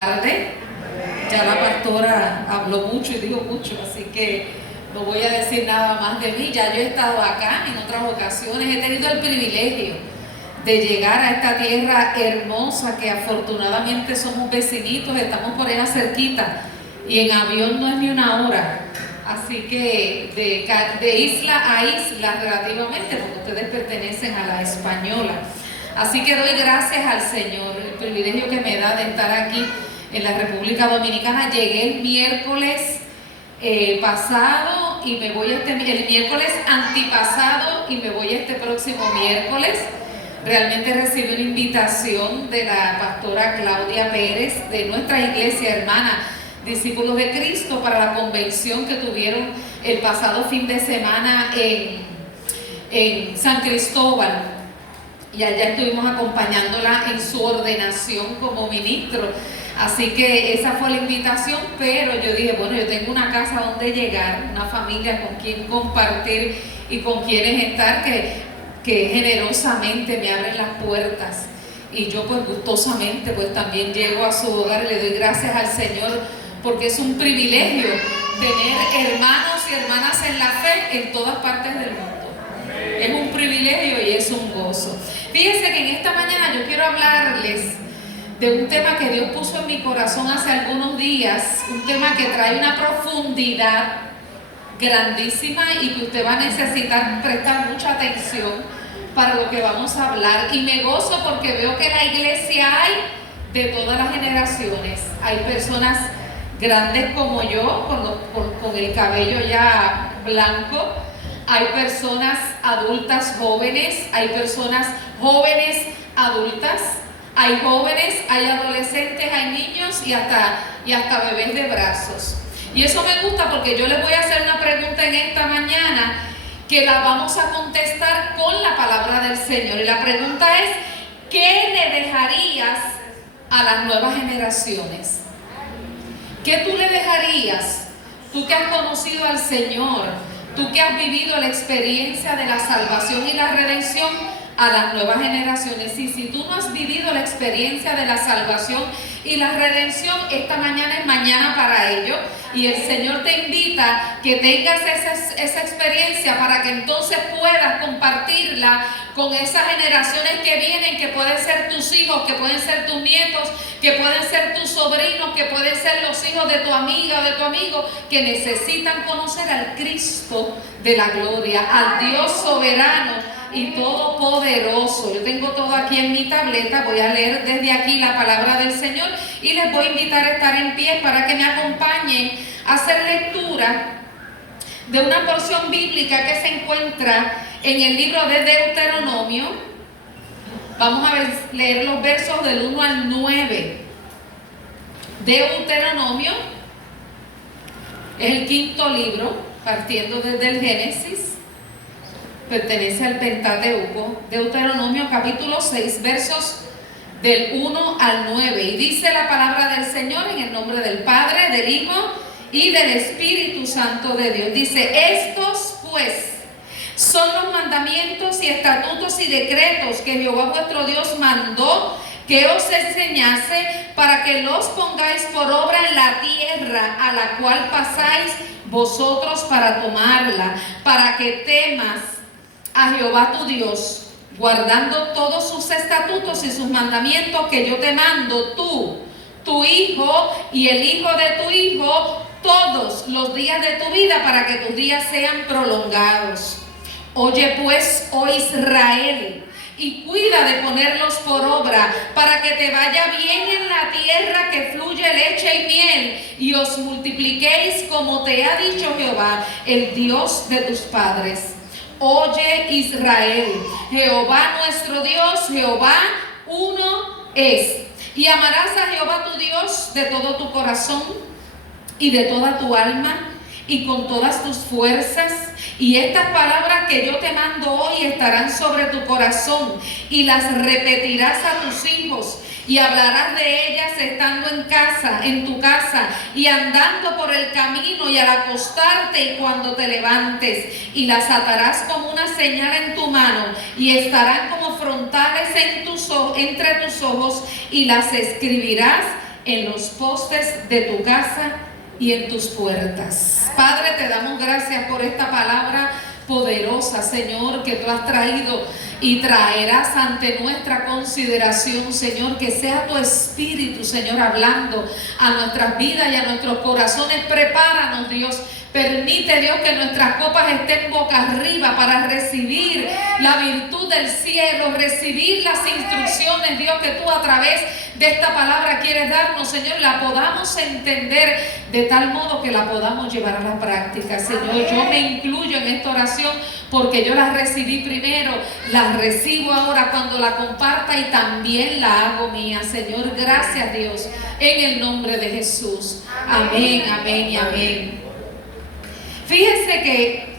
Tarde. Ya la pastora habló mucho y dijo mucho, así que no voy a decir nada más de mí. Ya yo he estado acá en otras ocasiones, he tenido el privilegio de llegar a esta tierra hermosa que afortunadamente somos vecinitos, estamos por allá cerquita y en avión no es ni una hora, así que de isla a isla relativamente, porque ustedes pertenecen a la Española. Así que doy gracias al Señor, el privilegio que me da de estar aquí en la República Dominicana. Llegué el miércoles pasado y me voy el miércoles antipasado y me voy este próximo miércoles. Realmente recibí una invitación de la pastora Claudia Pérez de nuestra iglesia hermana Discípulos de Cristo para la convención que tuvieron el pasado fin de semana en San Cristóbal. Y allá estuvimos acompañándola en su ordenación como ministro. Así que esa fue la invitación, pero yo dije, bueno, yo tengo una casa donde llegar, una familia con quien compartir y con quienes estar, que generosamente me abren las puertas. Y yo pues gustosamente pues también llego a su hogar y le doy gracias al Señor, porque es un privilegio tener hermanos y hermanas en la fe en todas partes del mundo. Es un privilegio y es un gozo. Fíjense que en esta mañana yo quiero hablarles de un tema que Dios puso en mi corazón hace algunos días, un tema que trae una profundidad grandísima y que usted va a necesitar prestar mucha atención para lo que vamos a hablar. Y me gozo porque veo que en la iglesia hay de todas las generaciones. Hay personas grandes como yo, con el cabello ya blanco. Hay personas adultas jóvenes, hay personas jóvenes adultas, hay jóvenes, hay adolescentes, hay niños y hasta bebés de brazos. Y eso me gusta porque yo les voy a hacer una pregunta en esta mañana que la vamos a contestar con la palabra del Señor. Y la pregunta es, ¿qué le dejarías a las nuevas generaciones? ¿Qué tú le dejarías? Tú que has conocido al Señor, tú que has vivido la experiencia de la salvación y la redención, a las nuevas generaciones. Y si tú no has vivido la experiencia de la salvación y la redención, esta mañana es mañana para ello. Y el Señor te invita que tengas esa experiencia para que entonces puedas compartirla con esas generaciones que vienen, que pueden ser tus hijos, que pueden ser tus nietos, que pueden ser tus sobrinos, que pueden ser los hijos de tu amiga o de tu amigo, que necesitan conocer al Cristo de la gloria, al Dios soberano y todopoderoso. Yo tengo todo aquí en mi tableta, voy a leer desde aquí la palabra del Señor y les voy a invitar a estar en pie para que me acompañen a hacer lectura de una porción bíblica que se encuentra en el libro de Deuteronomio. Vamos a leer los versos del 1 al 9. Deuteronomio es el quinto libro, partiendo desde el Génesis. Pertenece al Pentateuco. Deuteronomio capítulo 6, versos del 1 al 9. Y dice la palabra del Señor en el nombre del Padre, del Hijo y del Espíritu Santo de Dios. Dice, estos pues son los mandamientos y estatutos y decretos que Jehová vuestro Dios mandó que os enseñase para que los pongáis por obra en la tierra a la cual pasáis vosotros para tomarla, para que temas a Jehová tu Dios, guardando todos sus estatutos y sus mandamientos que yo te mando, tú, tu hijo y el hijo de tu hijo, todos los días de tu vida, para que tus días sean prolongados. Oye pues, oh Israel, y cuida de ponerlos por obra, para que te vaya bien en la tierra que fluye leche y miel, y os multipliquéis como te ha dicho Jehová, el Dios de tus padres. Oye Israel, Jehová nuestro Dios, Jehová uno es. Y amarás a Jehová tu Dios de todo tu corazón y de toda tu alma y con todas tus fuerzas. Y estas palabras que yo te mando hoy estarán sobre tu corazón y las repetirás a tus hijos y hablarás de ellas estando en casa, en tu casa y andando por el camino y al acostarte y cuando te levantes, y las atarás como una señal en tu mano y estarán como frontales entre tus ojos y las escribirás en los postes de tu casa y en tus puertas. Padre, te damos gracias por esta palabra poderosa, Señor, que tú has traído y traerás ante nuestra consideración, Señor. Que sea tu Espíritu, Señor, hablando a nuestras vidas y a nuestros corazones. Prepáranos, Dios. Permite, Dios, que nuestras copas estén boca arriba para recibir la virtud del cielo, recibir las instrucciones, Dios, que tú a través de esta palabra quieres darnos, Señor, la podamos entender de tal modo que la podamos llevar a la práctica. Señor, yo me incluyo en esta oración porque yo la recibí primero, la recibo ahora cuando la comparta y también la hago mía. Señor, gracias, Dios, en el nombre de Jesús. Amén, amén y amén. Fíjense que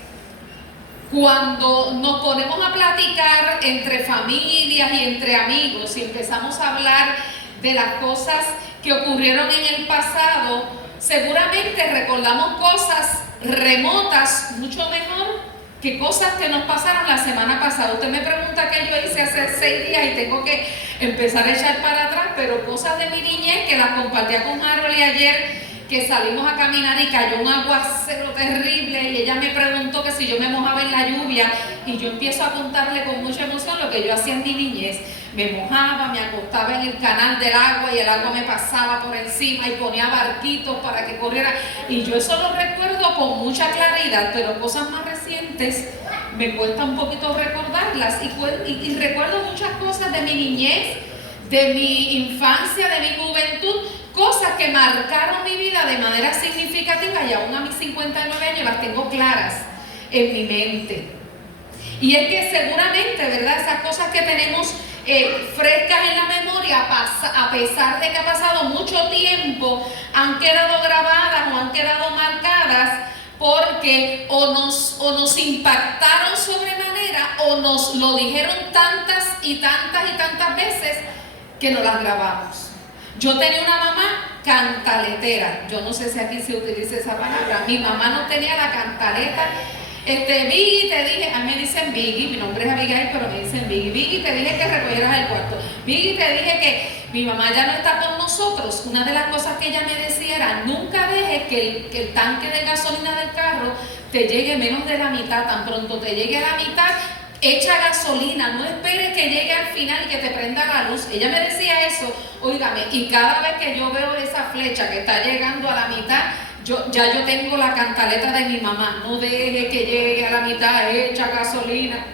cuando nos ponemos a platicar entre familias y entre amigos y empezamos a hablar de las cosas que ocurrieron en el pasado, seguramente recordamos cosas remotas mucho mejor que cosas que nos pasaron la semana pasada. Usted me pregunta qué yo hice hace 6 días y tengo que empezar a echar para atrás, pero cosas de mi niñez que las compartía con Harold ayer, que salimos a caminar y cayó un aguacero terrible y ella me preguntó que si yo me mojaba en la lluvia, y yo empiezo a contarle con mucha emoción lo que yo hacía en mi niñez. Me mojaba, me acostaba en el canal del agua y el agua me pasaba por encima y ponía barquitos para que corriera, y yo eso lo recuerdo con mucha claridad, pero cosas más recientes me cuesta un poquito recordarlas y recuerdo muchas cosas de mi niñez, de mi infancia, de mi juventud, cosas que marcaron mi vida de manera significativa y aún a mis 59 años las tengo claras en mi mente. Y es que seguramente, ¿verdad?, esas cosas que tenemos frescas en la memoria, a pesar de que ha pasado mucho tiempo, han quedado grabadas o han quedado marcadas porque o nos impactaron sobremanera o nos lo dijeron tantas y tantas veces que no las grabamos. Yo tenía una mamá cantaletera. Yo no sé si aquí se utiliza esa palabra. Mi mamá no tenía la cantaleta. Biggie, te dije, a mí me dicen Biggie, mi nombre es Abigail, pero me dicen Biggie. Biggie, te dije que recogieras el cuarto. Biggie, te dije que mi mamá ya no está con nosotros. Una de las cosas que ella me decía era: nunca dejes que el tanque de gasolina del carro te llegue menos de la mitad. Tan pronto te llegue a la mitad, echa gasolina, no esperes que llegue al final y que te prenda la luz. Ella me decía eso, óigame, y cada vez que yo veo esa flecha que está llegando a la mitad, yo tengo la cantaleta de mi mamá: no deje que llegue a la mitad, echa gasolina.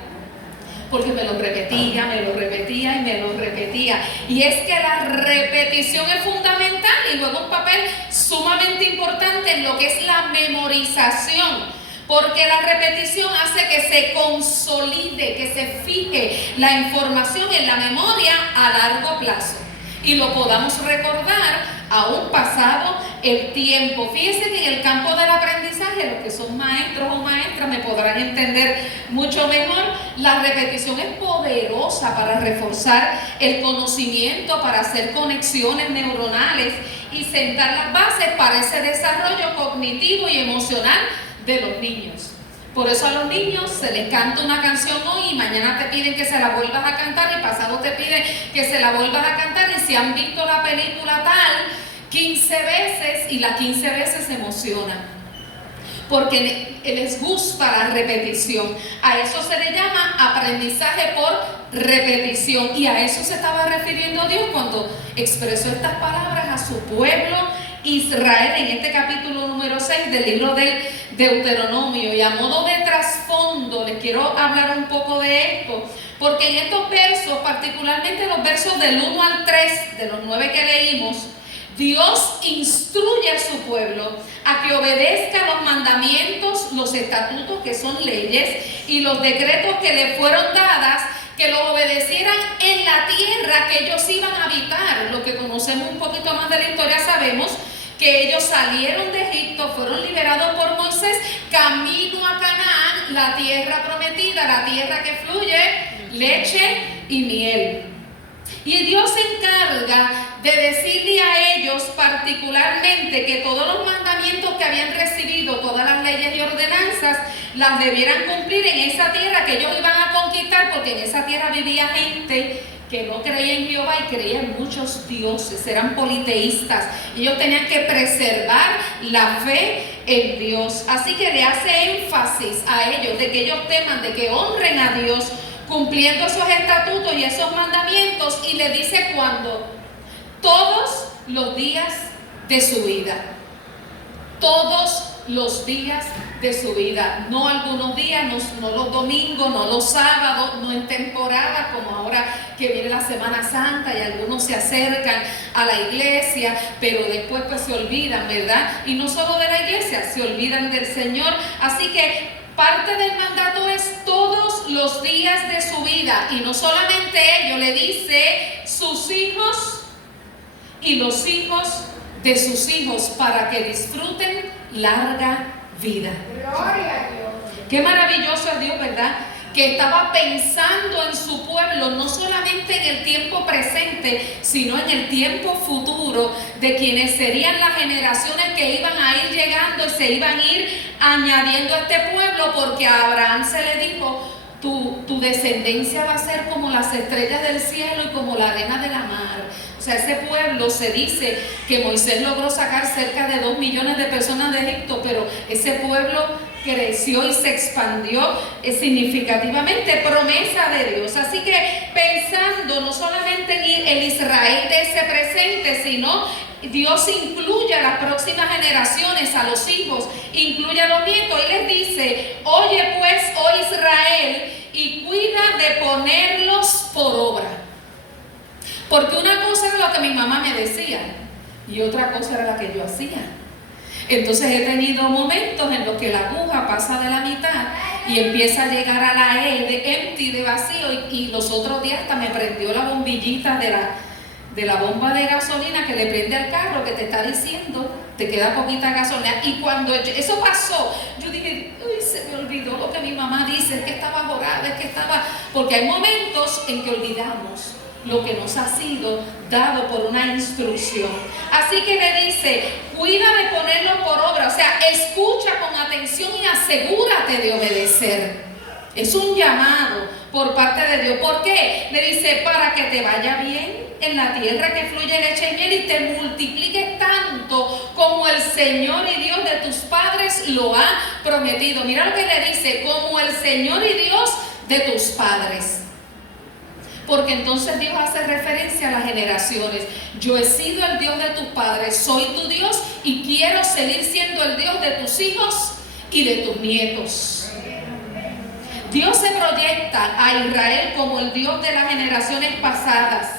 Porque me lo repetía y me lo repetía. Y es que la repetición es fundamental y juega un papel sumamente importante en lo que es la memorización. Porque la repetición hace que se consolide, que se fije la información en la memoria a largo plazo y lo podamos recordar aún pasado el tiempo. Fíjense que en el campo del aprendizaje, los que son maestros o maestras me podrán entender mucho mejor, la repetición es poderosa para reforzar el conocimiento, para hacer conexiones neuronales y sentar las bases para ese desarrollo cognitivo y emocional de los niños. Por eso a los niños se les canta una canción hoy y mañana te piden que se la vuelvas a cantar y pasado te piden que se la vuelvas a cantar, y si han visto la película tal 15 veces y las 15 veces se emocionan porque les gusta la repetición. A eso se le llama aprendizaje por repetición, y a eso se estaba refiriendo Dios cuando expresó estas palabras a su pueblo Israel en este capítulo número 6 del libro del Deuteronomio. Y a modo de trasfondo les quiero hablar un poco de esto, porque en estos versos, particularmente los versos del 1 al 3 de los 9 que leímos, Dios instruye a su pueblo a que obedezca los mandamientos, los estatutos, que son leyes, y los decretos que le fueron dadas, que los obedecieran en la tierra que ellos iban a habitar. Lo que conocemos un poquito más de la historia, sabemos que ellos salieron de Egipto, fueron liberados por Moisés, camino a Canaán, la tierra prometida, la tierra que fluye leche y miel. Y Dios se encarga de decirle a ellos particularmente que todos los mandamientos que habían recibido, todas las leyes y ordenanzas, las debieran cumplir en esa tierra que ellos iban a conquistar, porque en esa tierra vivía gente que que no creía en Jehová y creía en muchos dioses, eran politeístas. Ellos tenían que preservar la fe en Dios. Así que le hace énfasis a ellos de que ellos teman, de que honren a Dios cumpliendo esos estatutos y esos mandamientos, y le dice cuándo: todos los días de su vida. Todos los días de su vida, no algunos días, no los domingos, no los sábados, no en temporada como ahora que viene la Semana Santa y algunos se acercan a la iglesia, pero después pues se olvidan, ¿verdad? Y no solo de la iglesia, se olvidan del Señor. Así que parte del mandato es todos los días de su vida, y no solamente ello, le dice sus hijos y los hijos de sus hijos, para que disfruten larga vida. Gloria a Dios. Qué maravilloso es Dios, ¿verdad? Que estaba pensando en su pueblo, no solamente en el tiempo presente, sino en el tiempo futuro, de quienes serían las generaciones que iban a ir llegando y se iban a ir añadiendo a este pueblo, porque a Abraham se le dijo: tu descendencia va a ser como las estrellas del cielo y como la arena de la mar. O sea, ese pueblo, se dice que Moisés logró sacar cerca de 2 millones de personas de Egipto, pero ese pueblo creció y se expandió significativamente, promesa de Dios. Así que pensando no solamente en el Israel de ese presente, sino Dios incluye a las próximas generaciones, a los hijos, incluye a los nietos, y les dice: oye pues, oh Israel, y cuida de ponerlos por obra. Porque una cosa era lo que mi mamá me decía y otra cosa era la que yo hacía. Entonces he tenido momentos en los que la aguja pasa de la mitad y empieza a llegar a la E de empty, de vacío, y los otros días hasta me prendió la bombillita de la bomba de gasolina que le prende al carro, que te está diciendo te queda poquita gasolina. Y cuando eso pasó, yo dije: uy, se me olvidó lo que mi mamá dice, es que estaba jorada, es que estaba... Porque hay momentos en que olvidamos lo que nos ha sido dado por una instrucción. Así que le dice: cuida de ponerlo por obra, o sea, escucha con atención y asegúrate de obedecer. Es un llamado por parte de Dios. ¿Por qué? Le dice: para que te vaya bien en la tierra que fluye leche y miel y te multipliques tanto como el Señor y Dios de tus padres lo ha prometido. Mira lo que le dice: como el Señor y Dios de tus padres. Porque entonces Dios hace referencia a las generaciones. Yo he sido el Dios de tus padres, soy tu Dios y quiero seguir siendo el Dios de tus hijos y de tus nietos. Dios se proyecta a Israel como el Dios de las generaciones pasadas,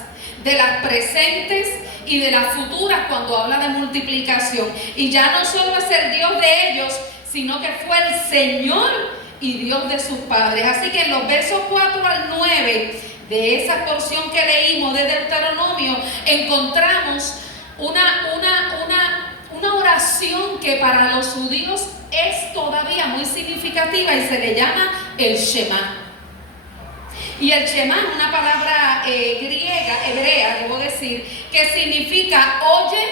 de las presentes y de las futuras, cuando habla de multiplicación. Y ya no solo es el Dios de ellos, sino que fue el Señor y Dios de sus padres. Así que en los versos 4 al 9 de esa porción que leímos de Deuteronomio, encontramos una oración que para los judíos es todavía muy significativa y se le llama el Shema. Y el Shema es una palabra hebrea, debo decir, que significa oye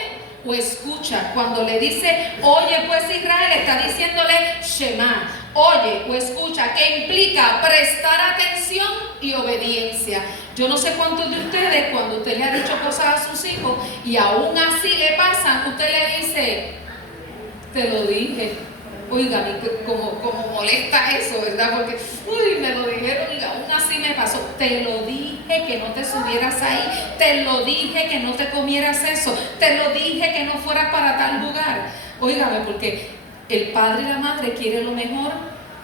o escucha. Cuando le dice oye pues Israel, está diciéndole Shema, oye o escucha, que implica prestar atención y obediencia. Yo no sé cuántos de ustedes, cuando usted le ha dicho cosas a sus hijos y aún así le pasan, usted le dice: te lo dije. Oiga, como molesta eso, ¿verdad? Porque, uy, me lo dijeron y aún así me pasó. Te lo dije que no te subieras ahí, te lo dije que no te comieras eso, te lo dije que no fueras para tal lugar. Óigame, porque el padre y la madre quieren lo mejor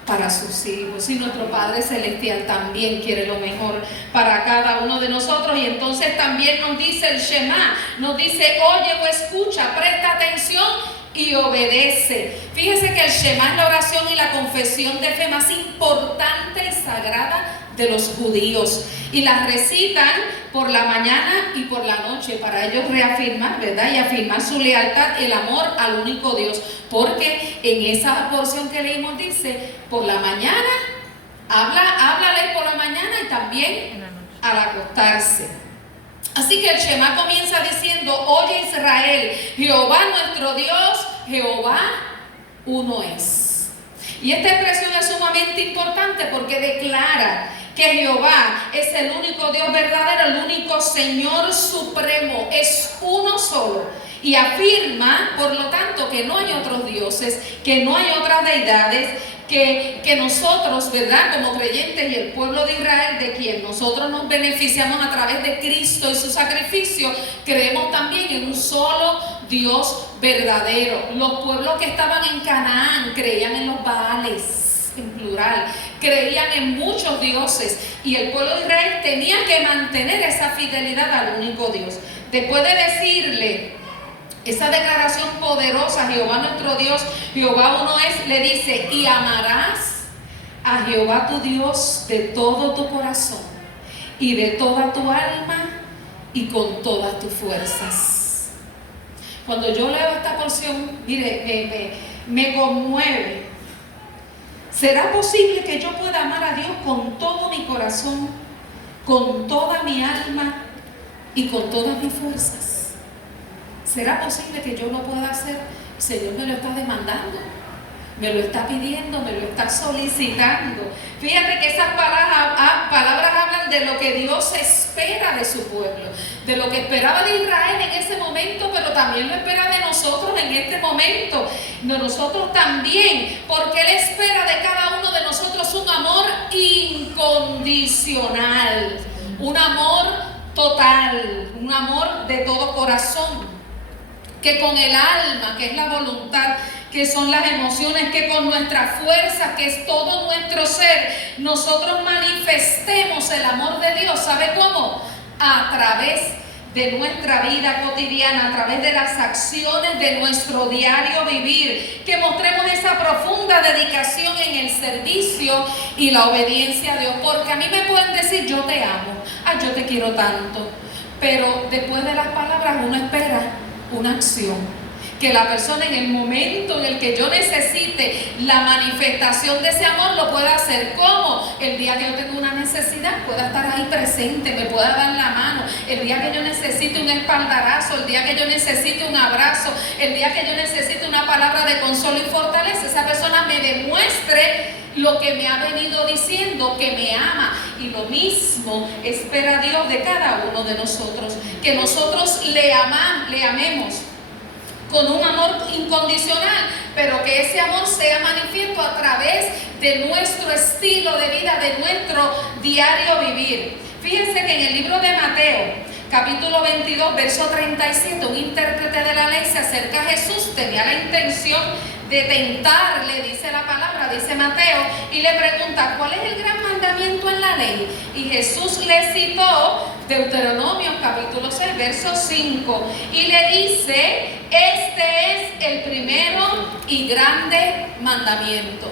para sus hijos, y nuestro Padre Celestial también quiere lo mejor para cada uno de nosotros. Y entonces también nos dice el Shema, nos dice oye o escucha, presta atención y obedece. Fíjese que el Shema es la oración y la confesión de fe más importante y sagrada de los judíos, y las recitan por la mañana y por la noche para ellos reafirmar, ¿verdad? Y afirmar su lealtad, el amor al único Dios, porque en esa porción que leímos dice: por la mañana, háblale por la mañana y también al acostarse. Así que el Shema comienza diciendo: oye Israel, Jehová nuestro Dios, Jehová uno es. Y esta expresión es sumamente importante porque declara que Jehová es el único Dios verdadero, el único Señor supremo, es uno solo. Y afirma, por lo tanto, que no hay otros dioses, que no hay otras deidades, que nosotros, ¿verdad?, como creyentes y el pueblo de Israel, de quien nosotros nos beneficiamos a través de Cristo y su sacrificio, creemos también en un solo Dios verdadero. Los pueblos que estaban en Canaán creían en los Baales, en plural, creían en muchos dioses, y el pueblo de Israel tenía que mantener esa fidelidad al único Dios. Después de decirle esa declaración poderosa, Jehová nuestro Dios, Jehová uno es, le dice: y amarás a Jehová tu Dios de todo tu corazón y de toda tu alma y con todas tus fuerzas. Cuando yo leo esta porción, mire, me conmueve. ¿Será posible que yo pueda amar a Dios con todo mi corazón, con toda mi alma y con todas mis fuerzas? ¿Será posible que yo lo pueda hacer? El Señor me lo está demandando, me lo está pidiendo, me lo está solicitando. Fíjate que esas palabras hablan de lo que Dios espera de su pueblo, de lo que esperaba de Israel en ese momento, pero también lo espera de nosotros en este momento, de nosotros también, porque Él espera de cada uno de nosotros un amor incondicional, un amor total, un amor de todo corazón, que con el alma, que es la voluntad, que son las emociones, que con nuestra fuerza, que es todo nuestro ser, nosotros manifestemos el amor de Dios. ¿Sabe cómo? A través de nuestra vida cotidiana, a través de las acciones de nuestro diario vivir, que mostremos esa profunda dedicación en el servicio y la obediencia a Dios. Porque a mí me pueden decir: yo te amo, yo te quiero tanto, pero después de las palabras uno espera una acción, que la persona en el momento en el que yo necesite la manifestación de ese amor lo pueda hacer. ¿Cómo? El día que yo tengo una necesidad pueda estar ahí presente, me pueda dar la mano, el día que yo necesite un espaldarazo, el día que yo necesite un abrazo, el día que yo necesite una palabra de consuelo y fortaleza, esa persona me demuestre lo que me ha venido diciendo, que me ama. Y lo mismo espera Dios de cada uno de nosotros, que nosotros le amemos con un amor incondicional, pero que ese amor sea manifiesto a través de nuestro estilo de vida, de nuestro diario vivir. Fíjense que en el libro de Mateo, capítulo 22, verso 37, un intérprete de la ley se acerca a Jesús, tenía la intención de tentarle, dice la palabra, dice Mateo, y le pregunta: ¿cuál es el gran mandamiento en la ley? Y Jesús le citó Deuteronomio capítulo 6, verso 5, y le dice: este es el primero y grande mandamiento.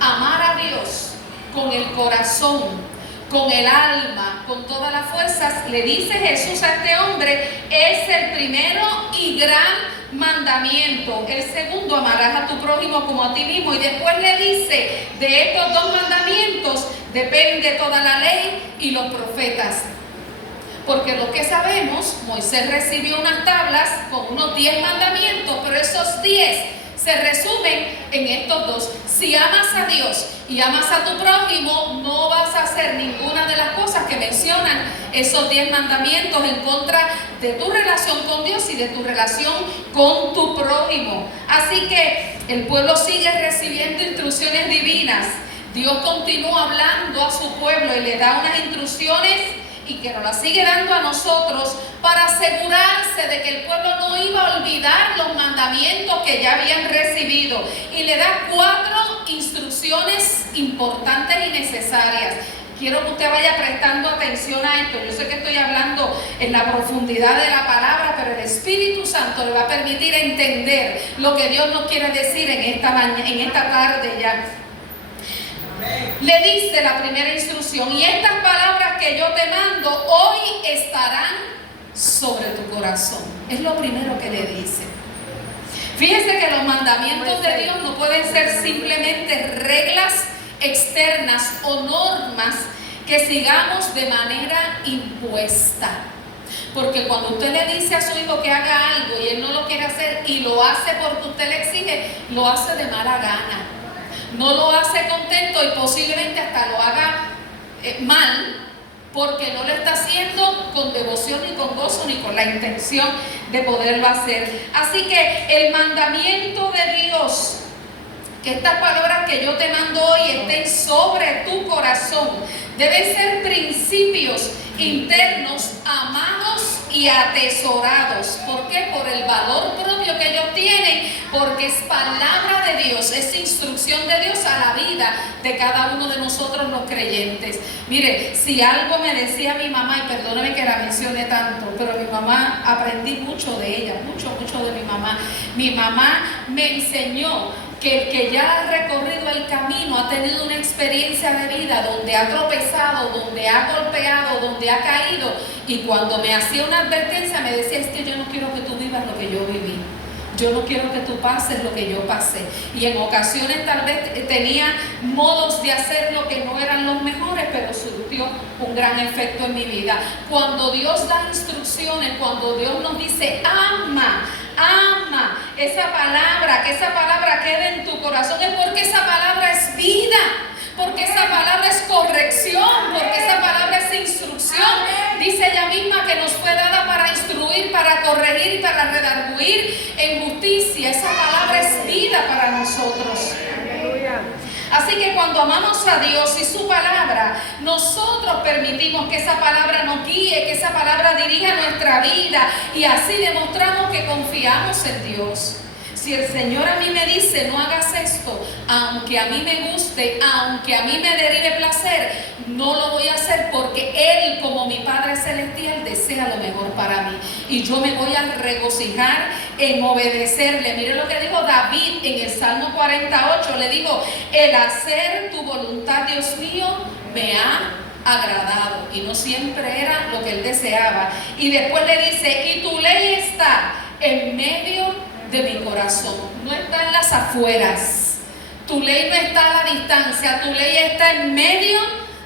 Amar a Dios con el corazón, con el alma, con todas las fuerzas. Le dice Jesús a este hombre: es el primero y gran mandamiento. El segundo: amarás a tu prójimo como a ti mismo. Y después le dice: de estos dos mandamientos depende toda la ley y los profetas. Porque lo que sabemos, Moisés recibió unas tablas con unos 10 mandamientos, pero esos 10 se resumen en estos dos. Si amas a Dios y amas a tu prójimo, no vas a hacer ninguna de las cosas que mencionan esos 10 mandamientos en contra de tu relación con Dios y de tu relación con tu prójimo. Así que el pueblo sigue recibiendo instrucciones divinas. Dios continúa hablando a su pueblo y le da unas instrucciones, y que nos las sigue dando a nosotros para asegurarse de que el pueblo no iba a olvidar los mandamientos que ya habían recibido. Y le da 4 instrucciones importantes y necesarias. Quiero que usted vaya prestando atención a esto. Yo sé que estoy hablando en la profundidad de la palabra, pero el Espíritu Santo le va a permitir entender lo que Dios nos quiere decir en esta tarde ya. Le dice la primera instrucción: y estas palabras que yo te mando hoy estarán sobre tu corazón. Es lo primero que le dice. Fíjese que los mandamientos de Dios no pueden ser simplemente reglas externas o normas que sigamos de manera impuesta. Porque cuando usted le dice a su hijo que haga algo y él no lo quiere hacer y lo hace porque usted le exige, lo hace de mala gana. No lo hace contento y posiblemente hasta lo haga mal, porque no lo está haciendo con devoción, ni con gozo, ni con la intención de poderlo hacer. Así que el mandamiento de Dios, que estas palabras que yo te mando hoy estén sobre tu corazón, deben ser principios internos, amados y atesorados. ¿Por qué? Por el valor propio que ellos tienen, porque es palabra de Dios, es instrucción de Dios a la vida de cada uno de nosotros los creyentes. Mire, si algo me decía mi mamá, y perdóneme que la mencione tanto, pero mi mamá, aprendí mucho de ella, mucho de mi mamá. Mi mamá me enseñó que el que ya ha recorrido el camino ha tenido una experiencia de vida donde ha tropezado, donde ha golpeado, donde ha caído, y cuando me hacía una advertencia me decía: es que yo no quiero que tú vivas lo que yo viví, yo no quiero que tú pases lo que yo pasé. Y en ocasiones tal vez tenía modos de hacerlo que no eran los mejores, pero surtió un gran efecto en mi vida. Cuando Dios da instrucciones, cuando Dios nos dice ama esa palabra, que esa palabra quede en tu corazón, es porque esa palabra es vida, porque esa palabra es corrección, porque esa palabra es instrucción. Dice ella misma que nos fue dada para instruir, para corregir y para redarguir en justicia. Esa palabra es vida para nosotros. Así que cuando amamos a Dios y su palabra, nosotros permitimos que esa palabra nos guíe, que esa palabra dirija nuestra vida, y así demostramos que confiamos en Dios. Si el Señor a mí me dice: no hagas esto, aunque a mí me guste, aunque a mí me derive placer, no lo voy a hacer, porque Él, como mi Padre Celestial, desea lo mejor para mí, y yo me voy a regocijar en obedecerle. Mire lo que dijo David en el Salmo 48, le dijo: el hacer tu voluntad, Dios mío, me ha agradado. Y no siempre era lo que él deseaba. Y después le dice: y tu ley está en medio de mi corazón. No está en las afueras, tu ley no está a la distancia, tu ley está en medio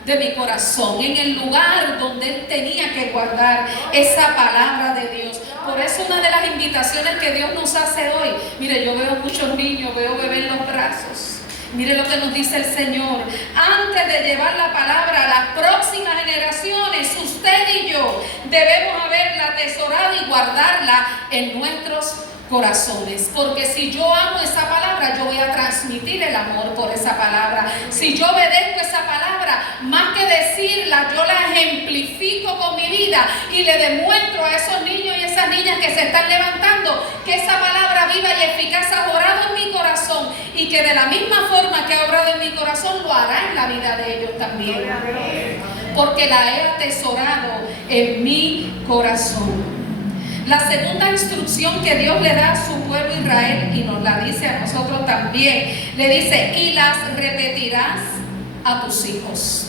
de mi corazón, en el lugar donde él tenía que guardar esa palabra de Dios. Por eso una de las invitaciones que Dios nos hace hoy, mire, yo veo muchos niños, veo bebés en los brazos. Mire lo que nos dice el Señor: antes de llevar la palabra a las próximas generaciones, usted y yo debemos haberla atesorado y guardarla en nuestros corazones, porque si yo amo esa palabra, yo voy a transmitir el amor por esa palabra. Si yo obedezco esa palabra, más que decirla, yo la ejemplifico con mi vida y le demuestro a esos niños y esas niñas que se están levantando que esa palabra viva y eficaz ha obrado en mi corazón, y que de la misma forma que ha obrado en mi corazón, lo hará en la vida de ellos también, porque la he atesorado en mi corazón. La segunda instrucción que Dios le da a su pueblo Israel, y nos la dice a nosotros también, le dice: y las repetirás a tus hijos.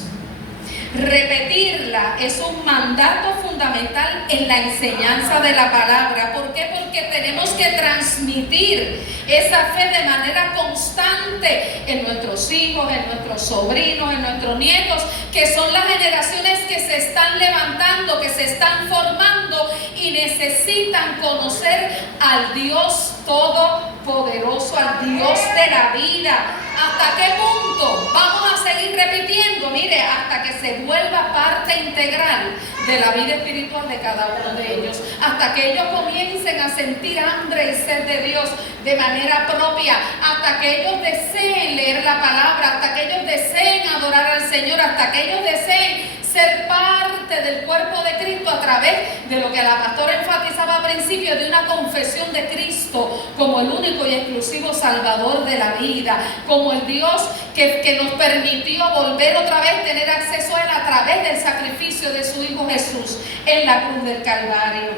Repetirla es un mandato fundamental en la enseñanza de la palabra. ¿Por qué? Porque tenemos que transmitir esa fe de manera constante en nuestros hijos, en nuestros sobrinos, en nuestros nietos, que son las generaciones que se están levantando, que se están formando y necesitan conocer al Dios Todopoderoso, al Dios de la vida. ¿Hasta qué punto vamos a seguir repitiendo? Mire, hasta que se vuelva parte integral de la vida espiritual de cada uno de ellos, hasta que ellos comiencen a sentir hambre y sed de Dios de manera propia, hasta que ellos deseen leer la palabra, hasta que ellos deseen adorar al Señor, hasta que ellos deseen ser parte del cuerpo de Cristo a través de lo que la pastora enfatizaba al principio, de una confesión de Cristo como el único y exclusivo Salvador de la vida, como el Dios que nos permitió volver otra vez, tener acceso a Él a través del sacrificio de su Hijo Jesús en la cruz del Calvario.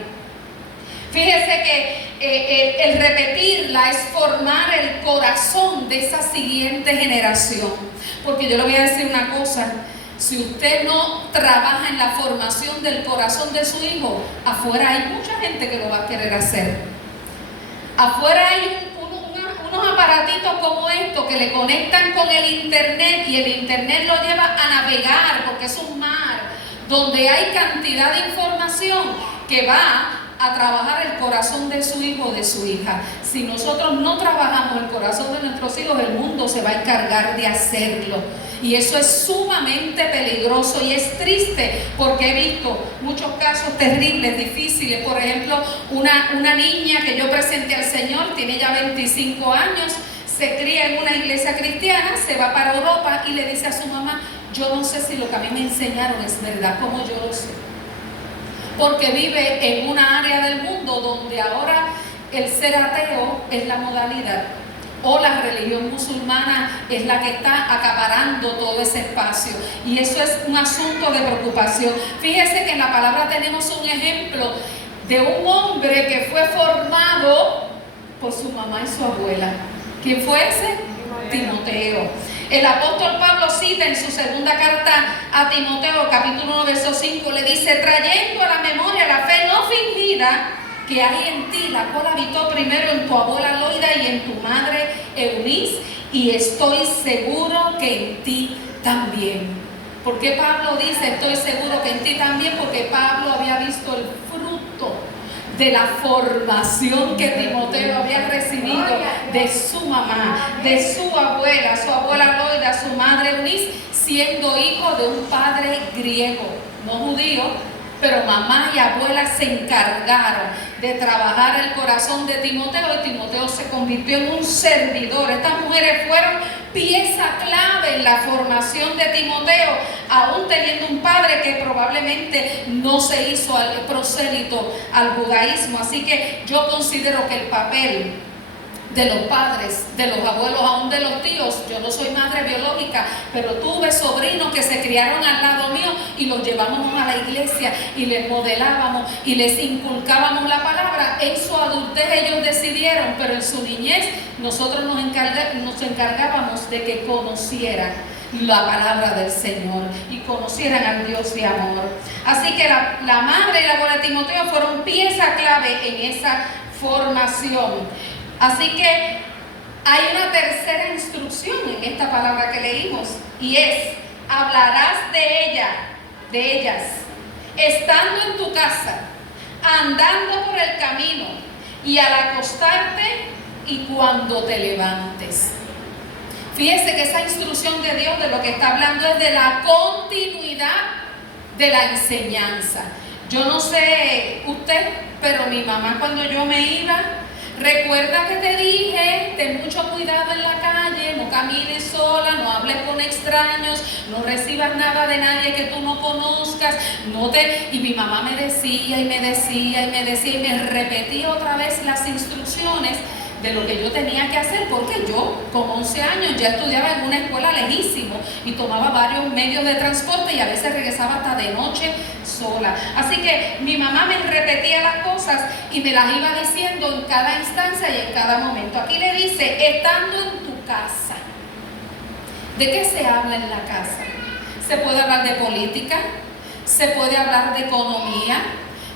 Fíjese que el repetirla es formar el corazón de esa siguiente generación. Porque yo le voy a decir una cosa: si usted no trabaja en la formación del corazón de su hijo, afuera hay mucha gente que lo va a querer hacer. Afuera hay unos aparatitos como estos que le conectan con el internet, y el internet lo lleva a navegar, porque es un mar donde hay cantidad de información que va a trabajar el corazón de su hijo o de su hija. Si nosotros no trabajamos el corazón de nuestros hijos, el mundo se va a encargar de hacerlo. Y eso es sumamente peligroso y es triste porque he visto muchos casos terribles, difíciles. Por ejemplo, una niña que yo presenté al Señor, tiene ya 25 años, se cría en una iglesia cristiana, se va para Europa y le dice a su mamá: yo no sé si lo que a mí me enseñaron es verdad, como yo lo sé. Porque vive en una área del mundo donde ahora el ser ateo es la modalidad, o la religión musulmana es la que está acaparando todo ese espacio, y eso es un asunto de preocupación. Fíjese que en la palabra tenemos un ejemplo de un hombre que fue formado por su mamá y su abuela. ¿Quién fue ese? Timoteo. El apóstol Pablo cita en su segunda carta a Timoteo, capítulo 1, verso 5, le dice: trayendo a la memoria la fe no fingida que hay en ti, la cual habitó primero en tu abuela Loida y en tu madre Eunice, y estoy seguro que en ti también. ¿Por qué Pablo dice estoy seguro que en ti también? Porque Pablo había visto el fruto de la formación que Timoteo había recibido de su mamá, de su abuela Loida, su madre Eunice, siendo hijo de un padre griego, no judío. Pero mamá y abuela se encargaron de trabajar el corazón de Timoteo, y Timoteo se convirtió en un servidor. Estas mujeres fueron pieza clave en la formación de Timoteo, aún teniendo un padre que probablemente no se hizo prosélito al judaísmo. Así que yo considero que el papel de los padres, de los abuelos, aún de los tíos, yo no soy madre biológica, pero tuve sobrinos que se criaron al lado mío y los llevábamos a la iglesia y les modelábamos y les inculcábamos la palabra. En su adultez ellos decidieron, pero en su niñez nosotros nos encargábamos de que conocieran la palabra del Señor y conocieran al Dios de amor. Así que la madre y la abuela de Timoteo fueron pieza clave en esa formación. Así que hay una tercera instrucción en esta palabra que leímos, y es: hablarás de ellas, estando en tu casa, andando por el camino, y al acostarte y cuando te levantes. Fíjese que esa instrucción de Dios, de lo que está hablando, es de la continuidad de la enseñanza. Yo no sé usted, pero mi mamá, cuando yo me iba: recuerda que te dije, ten mucho cuidado en la calle, no camines sola, no hables con extraños, no recibas nada de nadie que tú no conozcas, y mi mamá me decía y me decía y me decía y me repetía otra vez las instrucciones de lo que yo tenía que hacer, porque yo con 11 años ya estudiaba en una escuela lejísimo y tomaba varios medios de transporte y a veces regresaba hasta de noche sola. Así que mi mamá me repetía las cosas y me las iba diciendo en cada instancia y en cada momento. Aquí le dice: estando en tu casa. ¿De qué se habla en la casa? Se puede hablar de política, se puede hablar de economía,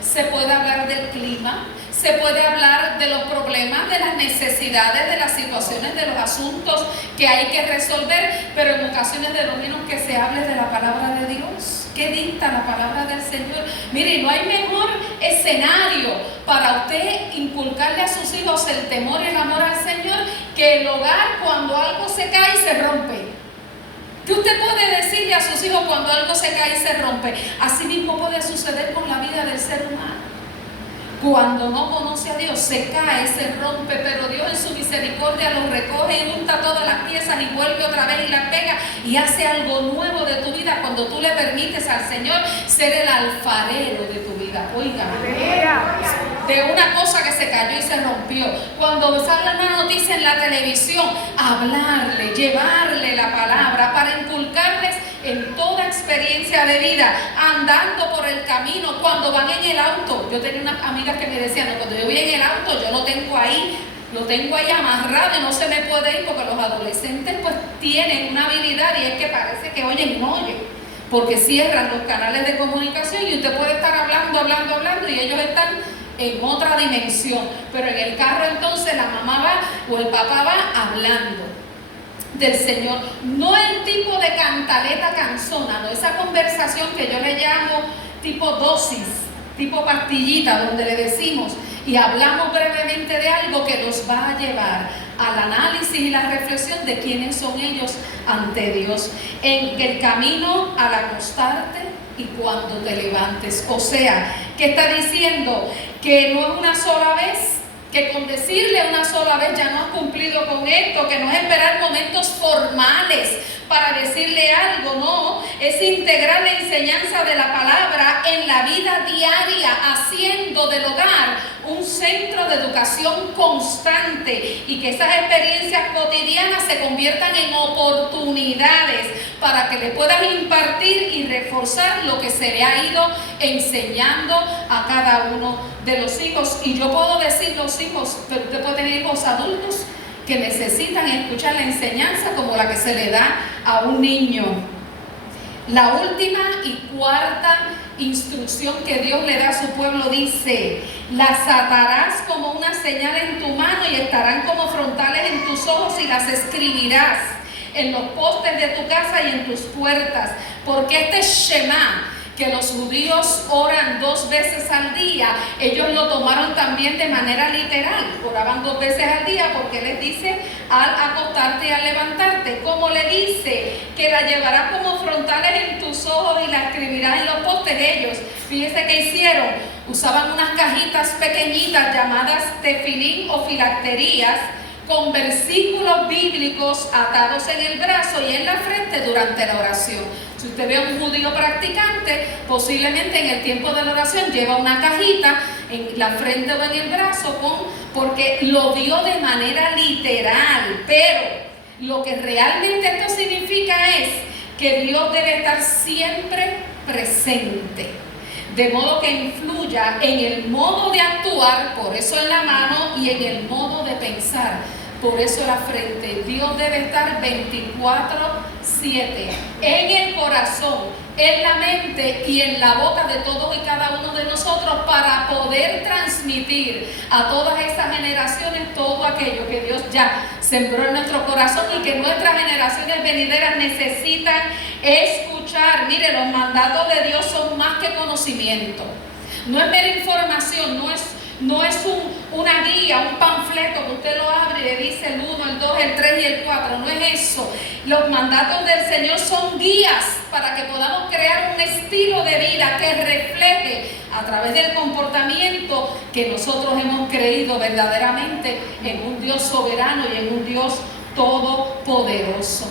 se puede hablar del clima, se puede hablar de los problemas, de las necesidades, de las situaciones, de los asuntos que hay que resolver, pero en ocasiones de lo menos que se hable de la palabra de Dios. ¿Qué dicta la palabra del Señor? Mire, no hay mejor escenario para usted inculcarle a sus hijos el temor y el amor al Señor que el hogar cuando algo se cae y se rompe. ¿Qué usted puede decirle a sus hijos cuando algo se cae y se rompe? Así mismo puede suceder con la vida del ser humano. Cuando no conoce a Dios, se cae, se rompe, pero Dios en su misericordia lo recoge y junta todas las piezas y vuelve otra vez y las pega y hace algo nuevo de tu vida cuando tú le permites al Señor ser el alfarero de tu vida. Oiga, de una cosa que se cayó y se rompió, cuando sale una noticia en la televisión, hablarle, llevarle la palabra para inculcarles en toda experiencia de vida, andando por el camino, cuando van en el auto. Yo tenía unas amigas que me decían: cuando yo voy en el auto, yo lo tengo ahí amarrado y no se me puede ir, porque los adolescentes pues tienen una habilidad, y es que parece que oyen y no oyen, porque cierran los canales de comunicación y usted puede estar hablando y ellos están en otra dimensión. Pero en el carro entonces la mamá va o el papá va hablando del Señor, no el tipo de cantaleta canzona, no esa conversación que yo le llamo tipo dosis, tipo pastillita, donde le decimos y hablamos brevemente de algo que nos va a llevar al análisis y la reflexión de quiénes son ellos ante Dios, en el camino al acostarte y cuando te levantes. O sea, que está diciendo que no es una sola vez, que con decirle una sola vez ya no has cumplido con esto, que no es esperar momentos formales para decirle algo, no, es integrar la enseñanza de la palabra en la vida diaria, haciendo del hogar un centro de educación constante y que esas experiencias cotidianas se conviertan en oportunidades para que le puedas impartir y reforzar lo que se le ha ido enseñando a cada uno de los hijos. Y yo puedo decir los hijos, pero usted puede tener hijos adultos que necesitan escuchar la enseñanza como la que se le da a un niño. La última y cuarta instrucción que Dios le da a su pueblo dice: las atarás como una señal en tu mano y estarán como frontales en tus ojos y las escribirás en los postes de tu casa y en tus puertas. Porque este Shema, que los judíos oran 2 veces al día, ellos lo tomaron también de manera literal. Oraban 2 veces al día porque les dice al acostarte y al levantarte. Como le dice que la llevarás como frontales en tus ojos y la escribirás en los postes de ellos. Fíjese que hicieron, usaban unas cajitas pequeñitas llamadas tefilín o filacterías, con versículos bíblicos atados en el brazo y en la frente durante la oración. Si usted ve a un judío practicante, posiblemente en el tiempo de la oración lleva una cajita en la frente o en el brazo, porque lo dio de manera literal. Pero lo que realmente esto significa es que Dios debe estar siempre presente, de modo que influya en el modo de actuar, por eso en la mano, y en el modo de pensar, por eso la frente. Dios debe estar 24/7 en el corazón, en la mente y en la boca de todos y cada uno de nosotros, para poder transmitir a todas esas generaciones todo aquello que Dios ya sembró en nuestro corazón y que nuestras generaciones venideras necesitan escuchar. Mire, los mandatos de Dios son más que conocimiento. No es mera información, no es una guía, un panfleto que usted lo abre y le dice el 1, el 2, el 3 y el 4. No es eso. Los mandatos del Señor son guías para que podamos crear un estilo de vida que refleje a través del comportamiento que nosotros hemos creído verdaderamente en un Dios soberano y en un Dios todopoderoso.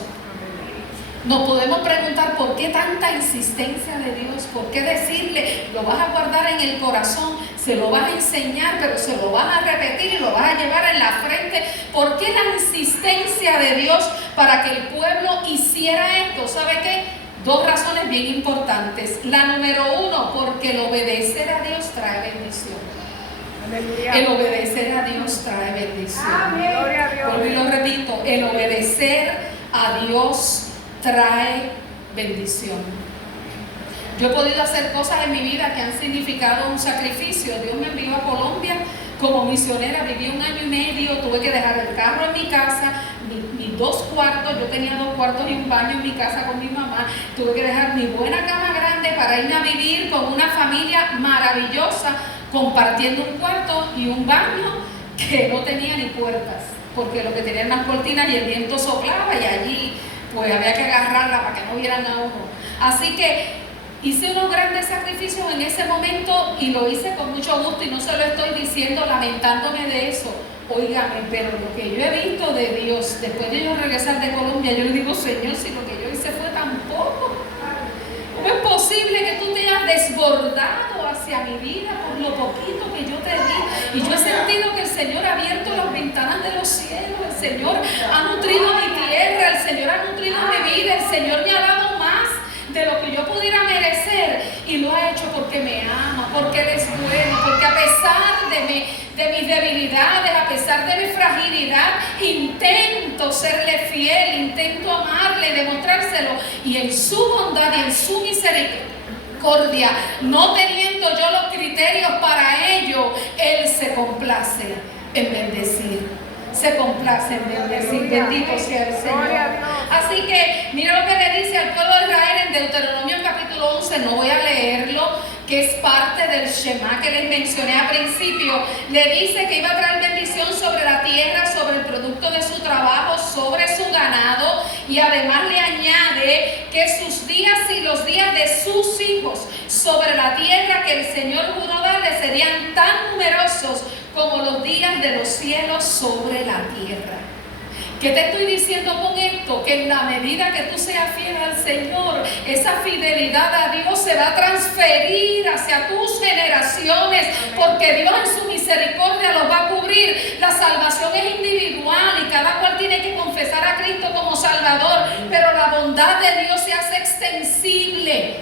Nos podemos preguntar por qué tanta insistencia de Dios, por qué decirle, lo vas a guardar en el corazón, se lo vas a enseñar, pero se lo vas a repetir y lo vas a llevar en la frente. ¿Por qué la insistencia de Dios para que el pueblo hiciera esto? ¿Sabe qué? 2 razones bien importantes. La número 1, porque el obedecer a Dios trae bendición. Aleluya. El obedecer a Dios trae bendición. Amén. Gloria a Dios. Y lo repito, el obedecer a Dios trae bendición. Yo he podido hacer cosas en mi vida que han significado un sacrificio. Dios me envió a Colombia como misionera, viví 1 año y medio, tuve que dejar el carro en mi casa, mis 2 cuartos, yo tenía 2 cuartos y un baño en mi casa con mi mamá, tuve que dejar mi buena cama grande para irme a vivir con una familia maravillosa, compartiendo un cuarto y un baño que no tenía ni puertas, porque lo que tenía eran las cortinas y el viento soplaba y allí pues había que agarrarla para que no vieran a uno. Así que hice unos grandes sacrificios en ese momento y lo hice con mucho gusto, y no se lo estoy diciendo lamentándome de eso. Óigame, pero lo que yo he visto de Dios después de yo regresar de Colombia, yo le digo, Señor, si lo que yo hice fue tan poco, ¿cómo es posible que tú te hayas desbordado hacia mi vida por lo poquito que yo te di? Y yo he sentido que el Señor ha abierto las ventanas de los cielos, el Señor ha nutrido mi tierra, el Señor ha nutrido mi vida, el Señor me ha dado más de lo que yo pudiera merecer, y lo ha hecho porque me ama, porque Él es bueno, porque a pesar de mis debilidades, a pesar de mi fragilidad, intento serle fiel, intento amarle, demostrárselo, y en su bondad y en su misericordia, no teniendo yo los criterios para ello, Él se complace en bendecir. Se complace en bendecir. Bendito sea el Señor. Así que mira lo que le dice al pueblo de Israel en Deuteronomio capítulo 11, no voy a leerlo, que es parte del Shema que les mencioné al principio, le dice que iba a traer bendición sobre la tierra, sobre el producto de su trabajo, sobre su ganado, y además le añade que sus días y los días de sus hijos sobre la tierra que el Señor juró darle serían tan numerosos como los días de los cielos sobre la tierra. ¿Qué te estoy diciendo con esto? Que en la medida que tú seas fiel al Señor, esa fidelidad a Dios se va a transferir hacia tus generaciones, porque Dios en su misericordia los va a cubrir. La salvación es individual y cada cual tiene que confesar a Cristo como Salvador, pero la bondad de Dios se hace extensible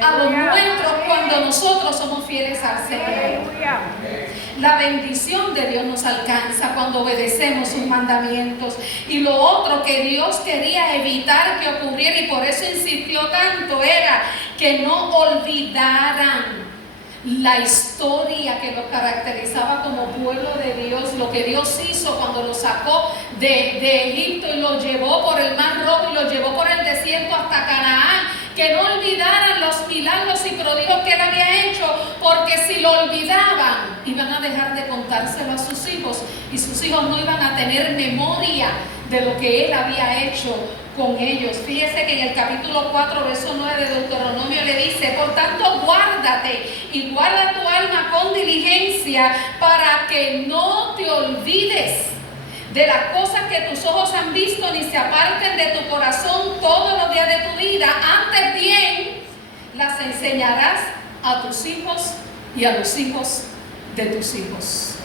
a los nuestros cuando nosotros somos fieles al Señor. La bendición de Dios nos alcanza cuando obedecemos sus mandamientos. Y lo otro que Dios quería evitar que ocurriera, y por eso insistió tanto, era que no olvidaran la historia que los caracterizaba como pueblo de Dios, lo que Dios hizo cuando los sacó de Egipto y los llevó por el Mar Rojo y los llevó por el desierto hasta Canaán. Que no olvidaran los milagros y prodigios que Él había hecho, porque si lo olvidaban, iban a dejar de contárselo a sus hijos, y sus hijos no iban a tener memoria de lo que Él había hecho con ellos. Fíjese que en el capítulo 4, verso 9 de Deuteronomio le dice: por tanto, guárdate y guarda tu alma con diligencia, para que no te olvides de las cosas que tus ojos han visto, ni se aparten de tu corazón todos los días de tu vida. Antes bien, las enseñarás a tus hijos y a los hijos de tus hijos.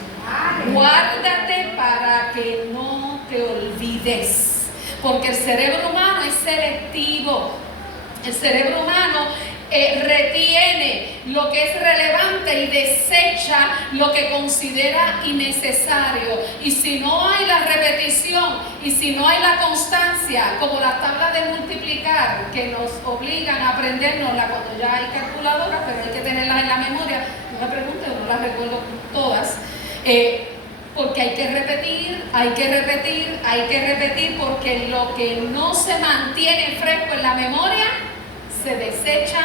Guárdate para que no te olvides, porque el cerebro humano es selectivo. El cerebro humano retiene lo que es relevante y desecha lo que considera innecesario. Y si no hay la repetición y si no hay la constancia, como las tablas de multiplicar que nos obligan a aprendernosla cuando ya hay calculadoras, pero hay que tenerlas en la memoria, no me pregunten, no las recuerdo todas, porque hay que repetir, porque lo que no se mantiene fresco en la memoria se desecha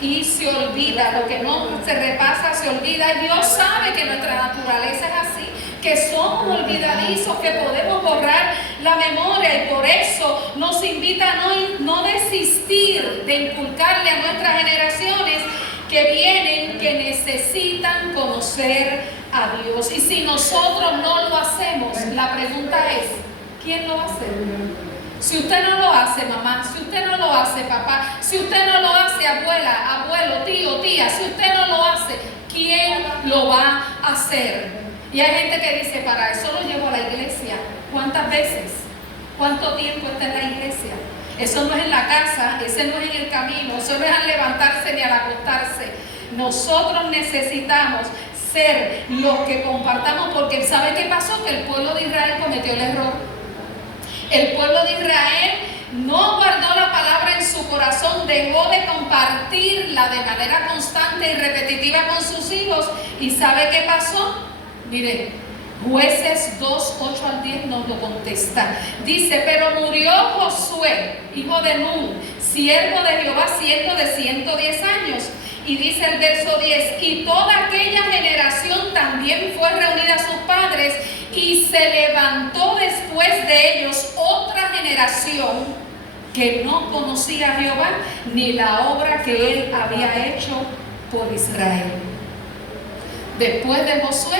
y se olvida. Lo que no se repasa se olvida. Dios sabe que nuestra naturaleza es así, que somos olvidadizos, que podemos borrar la memoria, y por eso nos invita a no desistir de inculcarle a nuestras generaciones que vienen, que necesitan conocer a Dios. Y si nosotros no lo hacemos, la pregunta es: ¿quién lo va a hacer? Si usted no lo hace, mamá, si usted no lo hace, papá, si usted no lo hace, abuela, abuelo, tío, tía, si usted no lo hace, ¿quién lo va a hacer? Y hay gente que dice: para eso lo llevo a la iglesia. ¿Cuántas veces? ¿Cuánto tiempo está en la iglesia? Eso no es en la casa, ese no es en el camino, eso no es al levantarse ni al acostarse. Nosotros necesitamos ser los que compartamos, porque ¿sabe qué pasó? Que el pueblo de Israel cometió el error. El pueblo de Israel no guardó la palabra en su corazón, dejó de compartirla de manera constante y repetitiva con sus hijos. ¿Y sabe qué pasó? Mire, Jueces 2, 8 al 10 nos lo contesta. Dice: pero murió Josué, hijo de Nun, siervo de Jehová, siendo de 110 años. Y dice el verso 10: y toda aquella generación también fue reunida a sus padres, y se levantó después de ellos otra generación que no conocía a Jehová, ni la obra que Él había hecho por Israel. Después de Josué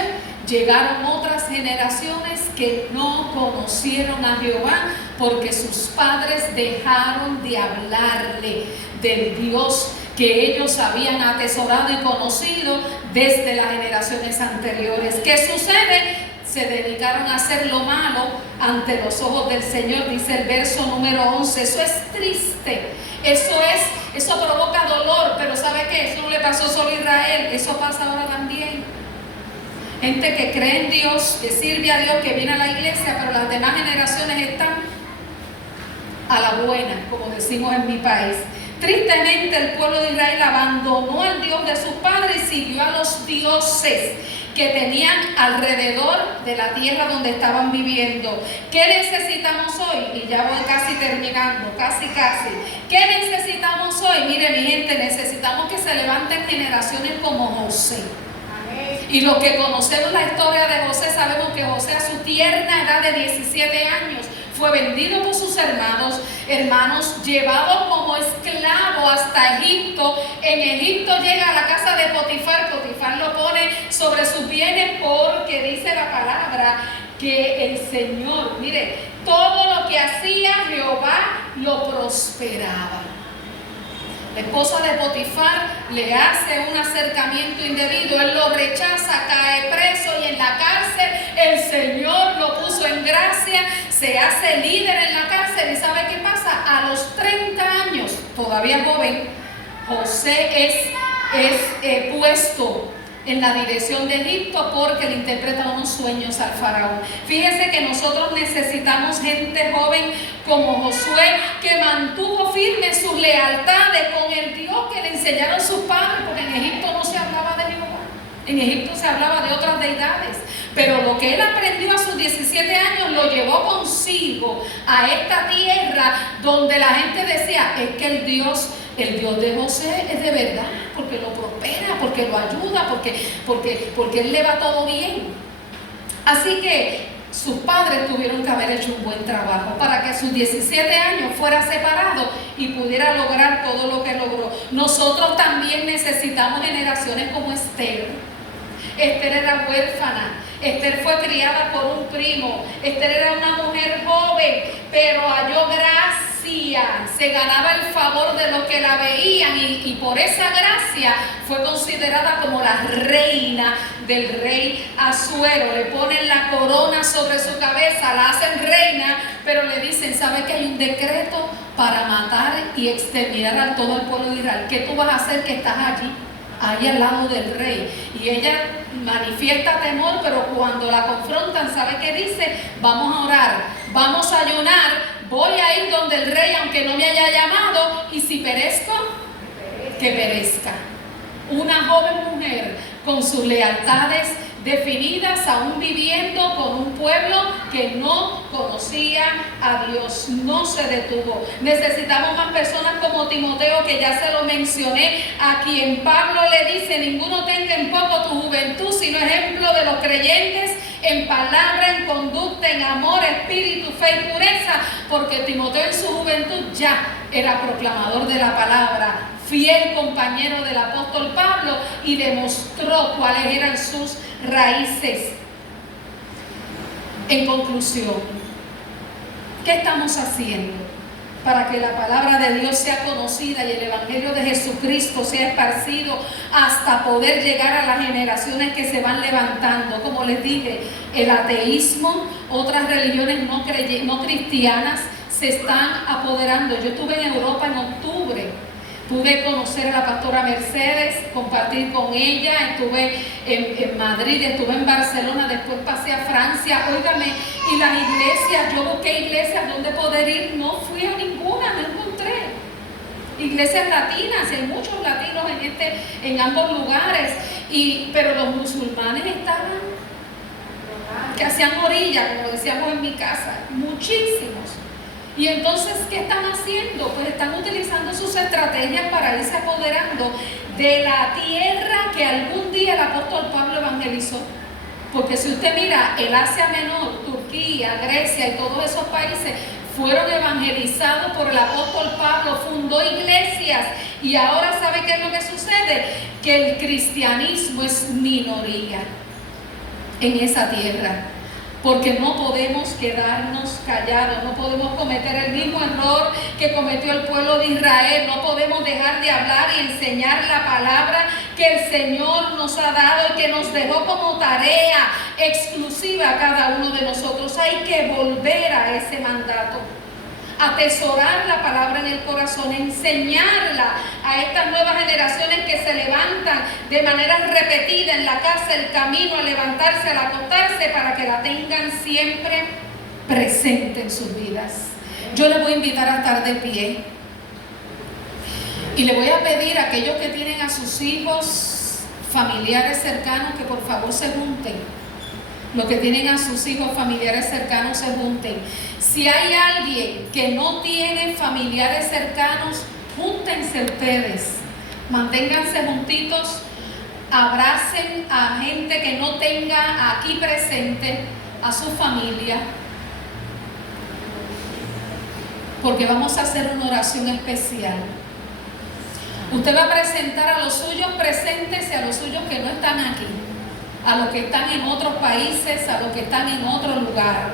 llegaron otras generaciones que no conocieron a Jehová, porque sus padres dejaron de hablarle del Dios que ellos habían atesorado y conocido desde las generaciones anteriores. ¿Qué sucede? Se dedicaron a hacer lo malo ante los ojos del Señor, dice el verso número 11. Eso es triste, eso provoca dolor, pero ¿sabe qué? Eso no le pasó solo a Israel, eso pasa ahora también. Gente que cree en Dios, que sirve a Dios, que viene a la iglesia, pero las demás generaciones están a la buena, como decimos en mi país. Tristemente, el pueblo de Israel abandonó al Dios de sus padres y siguió a los dioses que tenían alrededor de la tierra donde estaban viviendo. ¿Qué necesitamos hoy? Y ya voy casi terminando, casi. ¿Qué necesitamos hoy? Mire, mi gente, necesitamos que se levanten generaciones como José. Y los que conocemos la historia de José sabemos que José a su tierna edad de 17 años fue vendido por sus hermanos, llevado como esclavo hasta Egipto. En Egipto llega a la casa de Potifar. Potifar lo pone sobre sus bienes porque dice la palabra que el Señor, mire, todo lo que hacía Jehová lo prosperaba. La esposa de Potifar le hace un acercamiento indebido, él lo rechaza, cae preso y en la cárcel el Señor lo puso en gracia, se hace líder en la cárcel y ¿sabe qué pasa? A los 30 años, todavía joven, José es puesto en la dirección de Egipto porque le interpreta unos sueños al faraón. Fíjese que nosotros necesitamos gente joven como Josué que mantuvo firme sus lealtades con el Dios que le enseñaron sus padres, porque en Egipto no se hablaba de Jehová, en Egipto se hablaba de otras deidades, pero lo que él aprendió a sus 17 años lo llevó consigo a esta tierra donde la gente decía, es que el Dios de José es de verdad, porque lo prospera, porque lo ayuda, porque él le va todo bien. Así que sus padres tuvieron que haber hecho un buen trabajo para que a sus 17 años fuera separado y pudiera lograr todo lo que logró. Nosotros también necesitamos generaciones como Esther. Esther era huérfana. Esther fue criada por un primo. Esther era una mujer joven, pero halló gracia. Se ganaba el favor de los que la veían y por esa gracia fue considerada como la reina del rey Asuero. Le ponen la corona sobre su cabeza, la hacen reina, pero le dicen, ¿sabe que hay un decreto para matar y exterminar a todo el pueblo de Israel? ¿Qué tú vas a hacer que estás allí? Ahí al lado del rey? Y ella manifiesta temor, pero cuando la confrontan, ¿sabe qué dice? Vamos a orar, vamos a ayunar, voy a ir donde el rey aunque no me haya llamado, y si perezco, que perezca. Una joven mujer con sus lealtades definidas, aún viviendo con un pueblo que no conocía a Dios, no se detuvo. Necesitamos más personas como Timoteo, que ya se lo mencioné, a quien Pablo le dice, ninguno tenga en poco tu juventud, sino ejemplo de los creyentes en palabra, en conducta, en amor, espíritu, fe y pureza, porque Timoteo en su juventud ya era proclamador de la palabra, fiel compañero del apóstol Pablo, y demostró cuáles eran sus raíces. En conclusión, ¿qué estamos haciendo para que la palabra de Dios sea conocida y el evangelio de Jesucristo sea esparcido hasta poder llegar a las generaciones que se van levantando? Como les dije, el ateísmo, otras religiones no cristianas se están apoderando. Yo estuve en Europa en octubre. Pude conocer a la pastora Mercedes, compartir con ella, estuve en Madrid, estuve en Barcelona, después pasé a Francia, óigame, y las iglesias, yo busqué iglesias donde poder ir, no fui a ninguna, no encontré. Iglesias latinas, hay muchos latinos en ambos lugares, pero los musulmanes estaban, que hacían orilla, como decíamos en mi casa, muchísimos. Y entonces, ¿qué están haciendo? Pues están utilizando sus estrategias para irse apoderando de la tierra que algún día el apóstol Pablo evangelizó. Porque si usted mira, el Asia Menor, Turquía, Grecia y todos esos países fueron evangelizados por el apóstol Pablo, fundó iglesias, y ahora ¿sabe qué es lo que sucede? Que el cristianismo es minoría en esa tierra. Porque no podemos quedarnos callados, no podemos cometer el mismo error que cometió el pueblo de Israel, no podemos dejar de hablar y enseñar la palabra que el Señor nos ha dado y que nos dejó como tarea exclusiva a cada uno de nosotros. Hay que volver a ese mandato, atesorar la palabra en el corazón, enseñarla a estas nuevas generaciones que se levantan de manera repetida en la casa, el camino, al levantarse, al acostarse, para que la tengan siempre presente en sus vidas. Yo les voy a invitar a estar de pie y le voy a pedir a aquellos que tienen a sus hijos familiares cercanos, que por favor se junten. Los que tienen a sus hijos familiares cercanos, se junten. Si hay alguien que no tiene familiares cercanos, júntense ustedes. Manténganse juntitos. Abracen a gente que no tenga aquí presente, a su familia. Porque vamos a hacer una oración especial. Usted va a presentar a los suyos presentes y a los suyos que no están aquí, a los que están en otros países, a los que están en otro lugar.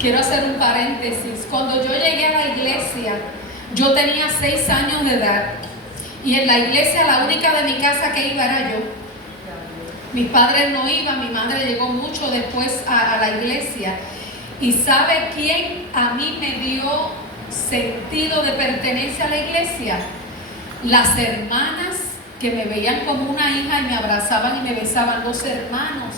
Quiero hacer un paréntesis. Cuando yo llegué a la iglesia, yo tenía 6 años de edad, y en la iglesia la única de mi casa que iba era yo. Mis padres no iban, mi madre llegó mucho después a la iglesia. ¿Y sabe quién a mí me dio sentido de pertenencia a la iglesia? Las hermanas que me veían como una hija y me abrazaban y me besaban. Los hermanos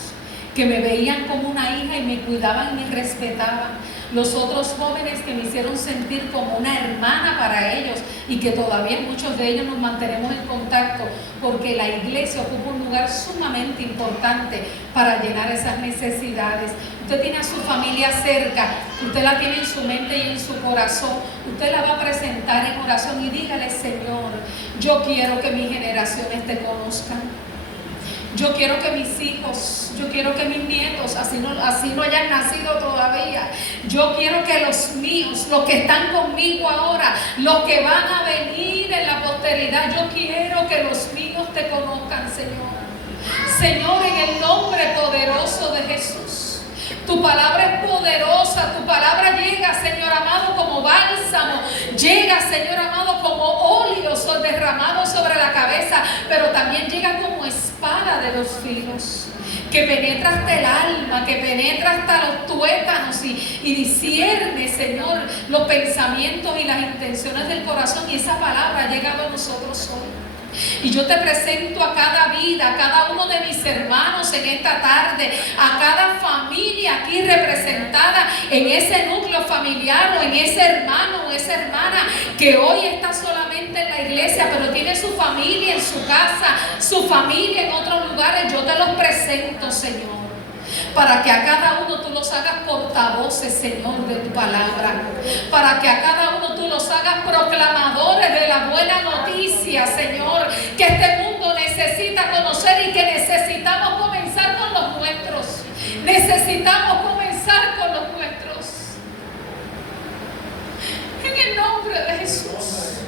que me veían como una hija y me cuidaban y me respetaban. Los otros jóvenes que me hicieron sentir como una hermana para ellos, y que todavía muchos de ellos nos mantenemos en contacto, porque la iglesia ocupa un lugar sumamente importante para llenar esas necesidades. Usted tiene a su familia cerca, usted la tiene en su mente y en su corazón, usted la va a presentar en oración y dígale: Señor, yo quiero que mis generaciones te conozcan. Yo quiero que mis hijos, yo quiero que mis nietos, así no hayan nacido todavía, yo quiero que los míos, los que están conmigo ahora, los que van a venir en la posteridad, yo quiero que los míos te conozcan, Señor. Señor, en el nombre poderoso de Jesús. Tu palabra es poderosa, tu palabra llega, Señor amado, como bálsamo, llega, Señor amado, como óleo derramado sobre la cabeza, pero también llega como espada de 2 filos, que penetra hasta el alma, que penetra hasta los tuétanos y discierne, Señor, los pensamientos y las intenciones del corazón, y esa palabra ha llegado a nosotros hoy. Y yo te presento a cada vida, a cada uno de mis hermanos en esta tarde, a cada familia aquí representada en ese núcleo familiar, o en ese hermano o esa hermana que hoy está solamente en la iglesia, pero tiene su familia en su casa, su familia en otros lugares. Yo te los presento, Señor, para que a cada uno tú los hagas portavoces, Señor, de tu palabra, para que a cada uno tú los hagas proclamadores de la buena noticia, Señor, que este mundo necesita conocer y que necesitamos comenzar con los nuestros. Necesitamos comenzar con los nuestros. En el nombre de Jesús.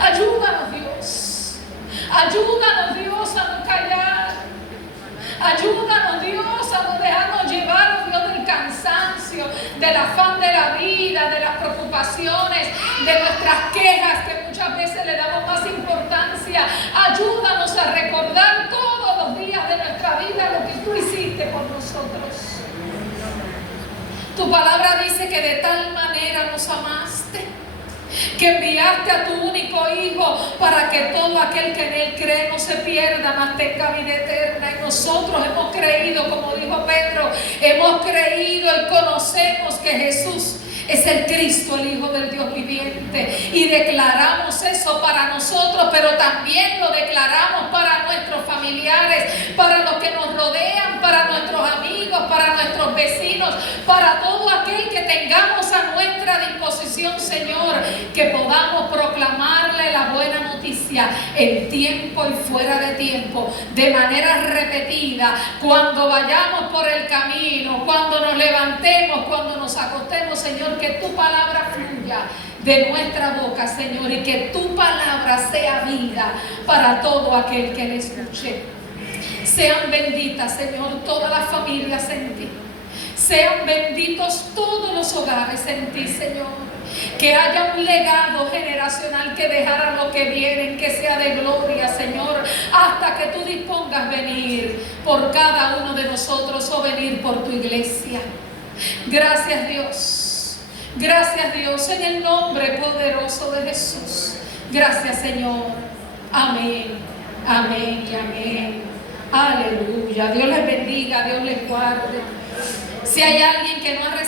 Ayúdanos, Dios. Ayúdanos, Dios, a no callar. Ayúdanos, Dios, a no dejarnos llevar, oh Dios, del cansancio, del afán de la vida, de las preocupaciones, de nuestras quejas, que muchas veces le damos más importancia. Ayúdanos a recordar todos los días de nuestra vida lo que tú hiciste por nosotros. Tu palabra dice que de tal manera nos amaste, que enviaste a tu único Hijo para que todo aquel que en Él cree no se pierda, mas tenga vida eterna. Y nosotros hemos creído, como dijo Pedro, hemos creído y conocemos que Jesús es el Cristo, el Hijo del Dios viviente, y declaramos eso para nosotros, pero también lo declaramos para nuestros familiares, para los que nos rodean, para nuestros amigos, para nuestros vecinos, para todo aquel que tengamos a nuestra disposición, Señor, que podamos proclamarle la buena noticia en tiempo y fuera de tiempo, de manera repetida, cuando vayamos por el camino, cuando nos levantemos, cuando nos acostemos, Señor, que tu palabra fluya de nuestra boca, Señor, y que tu palabra sea vida para todo aquel que la escuche. Sean benditas, Señor, todas las familias en ti. Sean benditos todos los hogares en ti, Señor. Que haya un legado generacional que dejar a los que vienen, que sea de gloria, Señor, hasta que tú dispongas venir por cada uno de nosotros o venir por tu iglesia. Gracias, Dios. Gracias, Dios, en el nombre poderoso de Jesús. Gracias, Señor. Amén, amén y amén. Aleluya. Dios les bendiga, Dios les guarde. Si hay alguien que no ha recibido